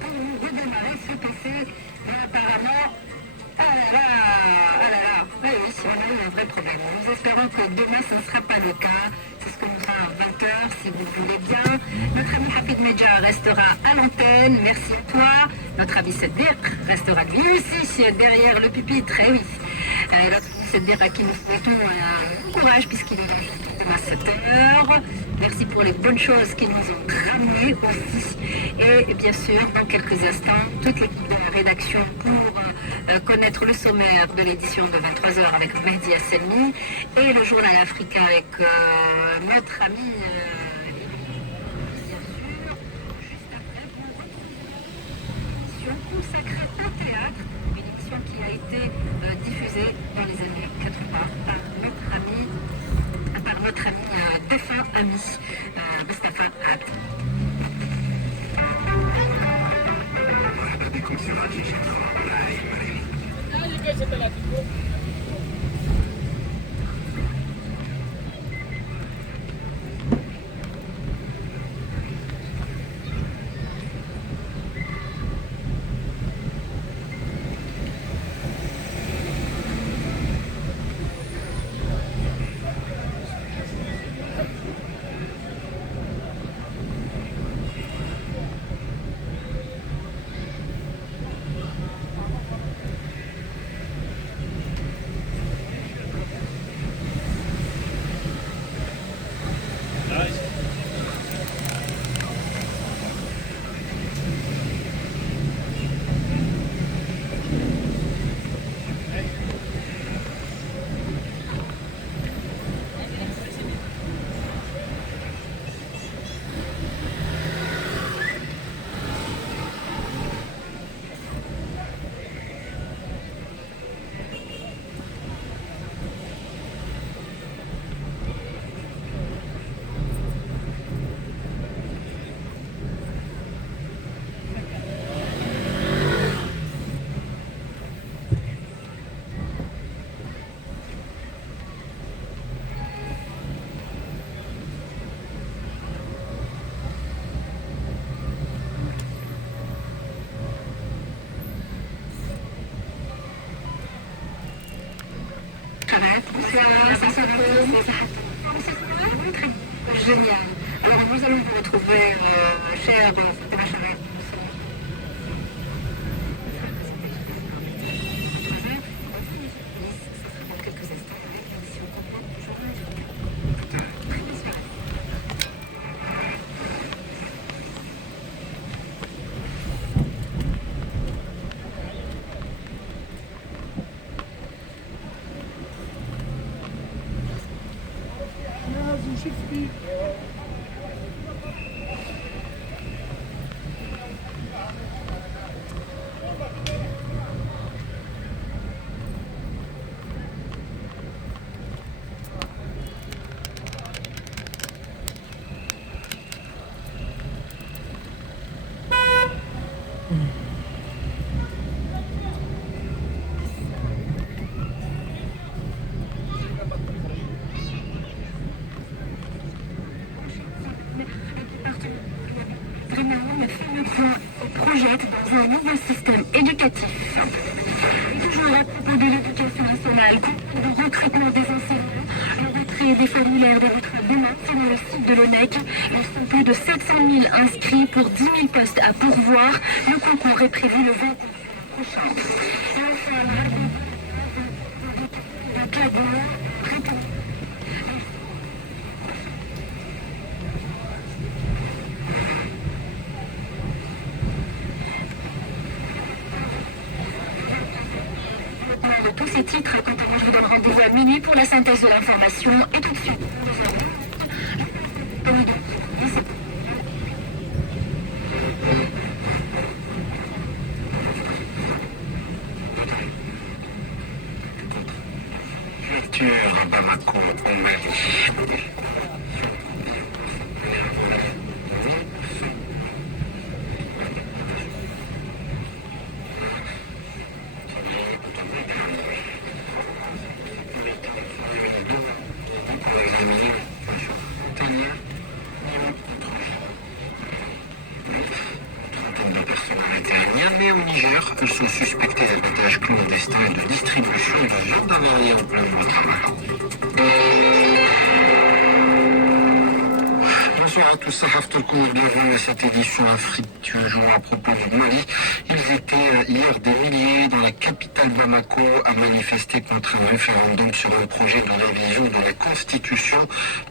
pour redémarrer ce PC. Mais apparemment, ah là là, ah là là, oui, oui, on a eu un vrai problème. Nous espérons que demain ce ne sera pas le cas. C'est ce que nous fera à 20 h si vous voulez bien. Notre ami Hafid Medja restera à l'antenne. Merci à toi. Notre ami Seddir restera lui aussi derrière le pupitre. Eh oui. Notre ami Seddir à qui nous souhaitons courage puisqu'il est là demain à 7 h. Merci pour les bonnes choses qui nous ont ramenées aussi. Et bien sûr, dans quelques instants, toute l'équipe de la rédaction pour connaître le sommaire de l'édition de 23 h avec Mehdi Hasselmi et le journal africain avec notre ami bien sûr, juste après pour une émission consacrée au théâtre, une émission qui a été diffusée dans les années 80 par notre ami défunt ami Mustafa Had. Génial. Alors nous allons vous retrouver, chers Fatima Charette. Projette dans un nouveau système éducatif. Et toujours à propos de l'éducation nationale, de recrutement des enseignants, le retrait des formulaires de votre demande sur le site de l'ONEC. Ils sont plus de 700 000 inscrits pour 10 000 postes à pourvoir. Le concours est prévu le 20 prochain. Et enfin, le cadeau répond. De tous ces titres, quant à moi, je vous donne rendez-vous à minuit pour la synthèse de l'information et tout de suite. Lecture à Bamako, au Mali. examiner les situations frontalières de personnalités iraniennes, mais au Niger, elles sont suspectées d'abattage clandestin et de distribution de viande avariée en plein mois de Ramadan. Bonsoir à tous, Sahaf Tolkou, bienvenue à cette édition Afrique du jour à propos du Mali. Ils étaient hier des milliers dans la capitale Bamako à manifester contre un référendum sur un projet de révision de la Constitution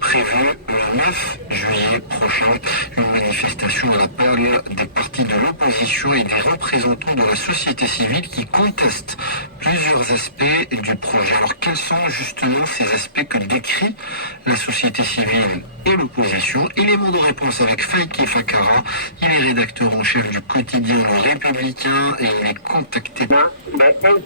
prévu le 9 juillet prochain. Une manifestation à l'appel des partis de l'opposition et des représentants de la société civile qui contestent plusieurs aspects du projet. Alors quels sont justement ces aspects que décrit la société civile et l'opposition? Élément de réponse avec Faïki Fakara. Il est rédacteur en chef du quotidien Le Républicain et il est contacté. Un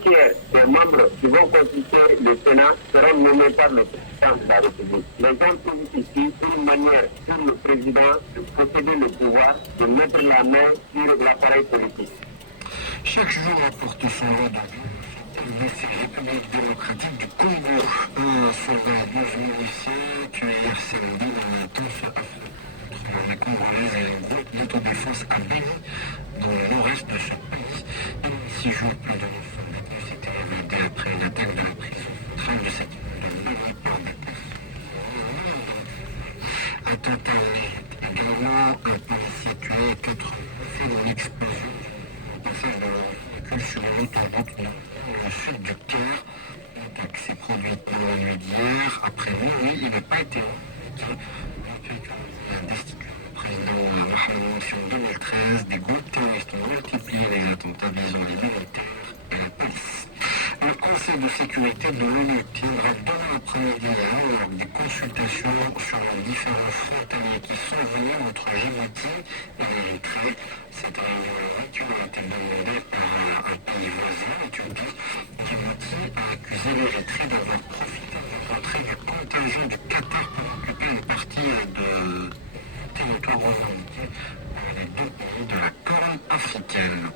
tiers des membres qui vont constituer le Sénat seront nommés par le président de la République. Les gens trouvent ici une manière pour le président de posséder le pouvoir, de mettre la main sur l'appareil politique. Chaque jour apporte son lot de République démocratique du Congo. Un soldat 12 miliciens tué hier samedi dans un intense affrontement entre l'armée congolaise et un groupe d'autodéfense à Béni, dans le nord-est de ce pays. Il y a 6 jours, plus de 900 détenus s'étaient évadés après une attaque de la prison centrale de cette ville de Mali par des attentat également, un policier tué, 4 blessés dans l'explosion au passage de leur véhicule sur une autoroute au sud du Caire. L'attaque s'est produite dans la nuit d'hier. Après minuit, il n'a pas été destitué. Le président Mohamed Morsi en 2013, des groupes terroristes ont multiplié les attentats visant les militaires et la police. Le Conseil de sécurité de l'ONU tiendra demain après-midi à New York des consultations sur les différents frontaliers qui sont venus entre Djibouti et l'Érythrée. Cette réunion a été demandée par un pays voisin, l'Éthiopie. Djibouti a accusé l'Érythrée d'avoir profité de l'entrée du contingent du Qatar pour occuper une partie de territoire revendiqué par les deux pays de la Corne africaine.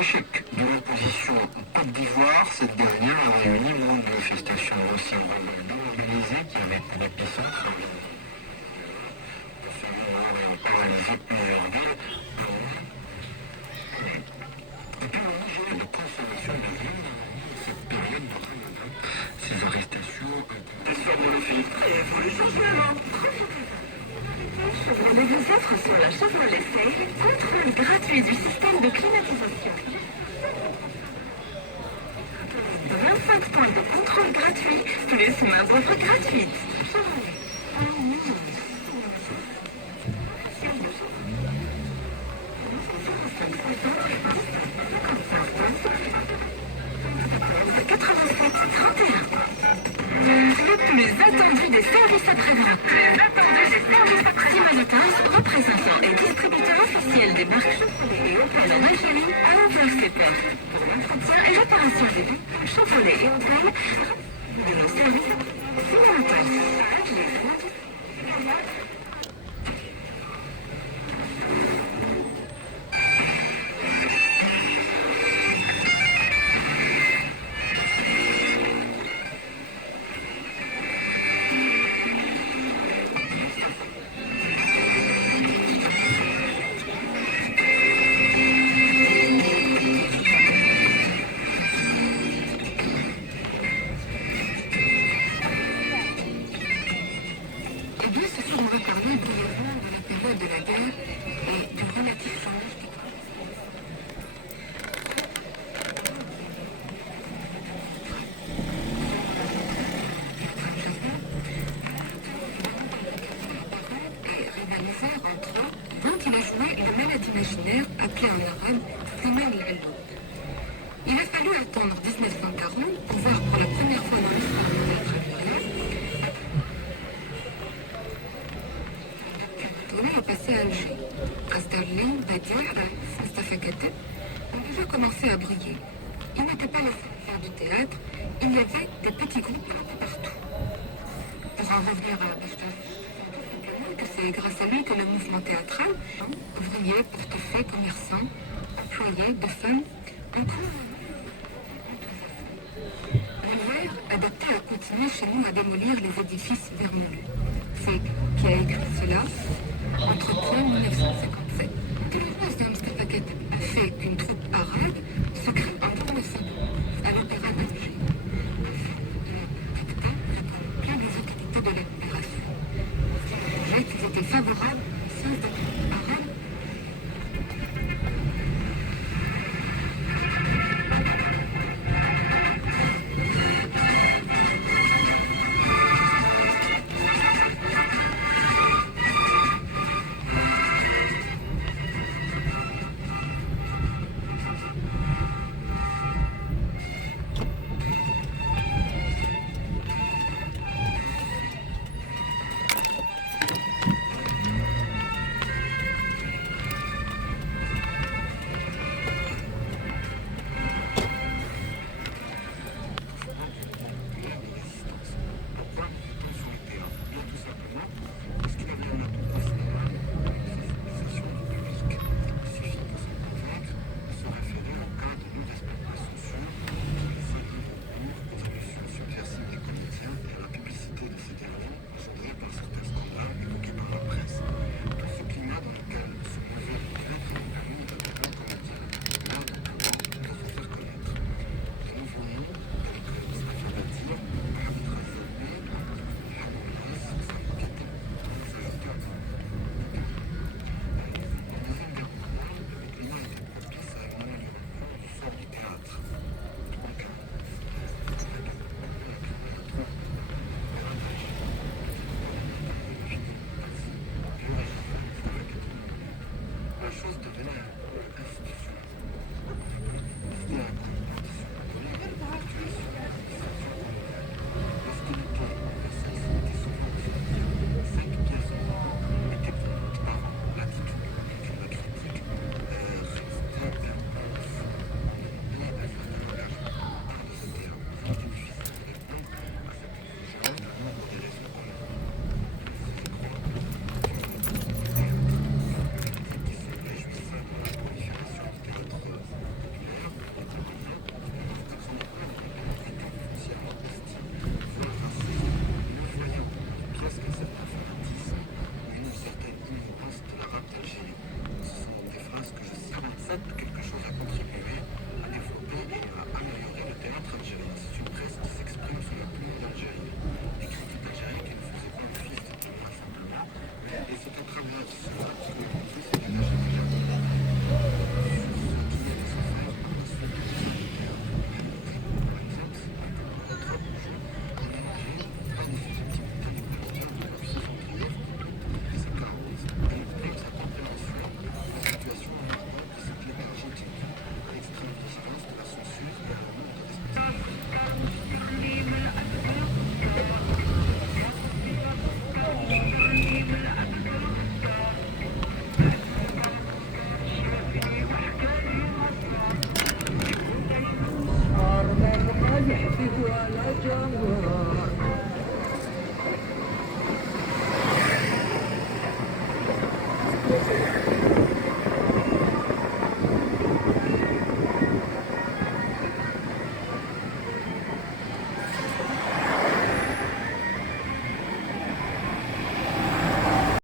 Échec de l'opposition en Côte d'Ivoire, cette dernière a réuni moins de manifestations aussi en rebelles démobilisés qui avaient pour épicentre et ont paralysé plusieurs villes. Et puis le Niger de consommation de viande en cette période de Ramadan. Ces arrestations Chevrolet vous offre sur la Chevrolet Sale contrôle gratuit du système de climatisation. 25 points de contrôle gratuit, plus main-d'œuvre gratuite. Chevrolet. 87-31. Le plus attendu des services après-vente. Simonitas, représentant et distributeur officiel des marques Chevrolet et Opel en Algérie, a ouvert ses portes. Pour l'entretien et réparation des véhicules Chevrolet et Opel, de nos services Simonitas. Imaginaire appelé en arabe Slimane el-Allouk. Il a fallu attendre 1940 pour voir pour la première fois dans l'histoire de l'Algérie est passé à Alger. Astarli, Badir, Mustafa Kateb ont déjà commencé à briller. Il n'était pas les seuls à faire du théâtre, il y avait des petits groupes partout. Pour en revenir à Bachar, que c'est grâce à lui que le mouvement théâtral, ouvriers, portefaix, commerçants, employés, de femmes, un coup l'hiver adapté à continuer. continué chez nous à démolir les édifices vermoulus. C'est qui a écrit cela entretient 1957. Que le roi Mustafa Kemal a fait qu'une troupe arabe se crée en 1912 à l'opéra d'Alger. Plein des autorités de la libération. Qu'ils étaient favorables au sens de arabe. يحفظها الأجر